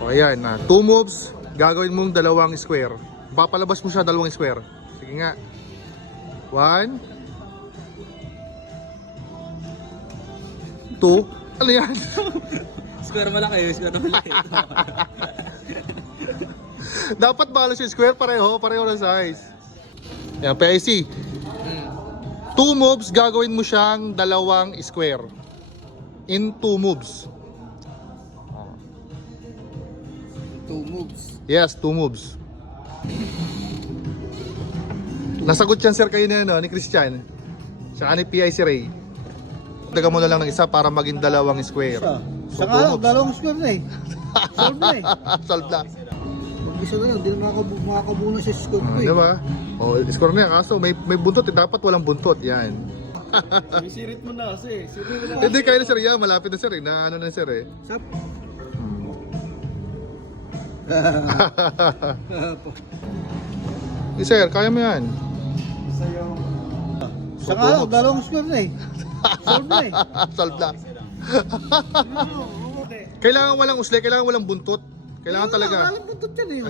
O ayan na. 2 moves, gagawin mong dalawang square. Papalabas mo siya dalawang square. Sige nga. 1 2. Ano yan? Square malaki, square malaki. Dapat balance yung square, pareho ng size. Yan, PIC. 2 moves, gagawin mo siyang dalawang square. In 2 moves. 2 moves. Yes, 2 moves. Nasagot yan sir kayo na ni Christian. Tsaka ni PIC Ray. Dagan mo na lang ng isa para maging dalawang square. So, Sa nga lang, dalawang square na eh. Solve na eh. Solve na. Mag-isa na lang, hindi na makakabuo na sa square ko eh. Diba? O, score na yan. Kaso may buntot eh. Dapat walang buntot. Yan. Sirit mo na kasi. Sirit mo na. Hindi, kaya na sir yan. Malapit na sir eh. Na ano na sir eh. Sap. Hindi sir, kaya mo yan. Sa nga lang, dalawang square na eh. Solve na eh. Solve na. Kailangan walang usle, kailangan walang buntot. Kailangan talaga. Walang buntot yan eh.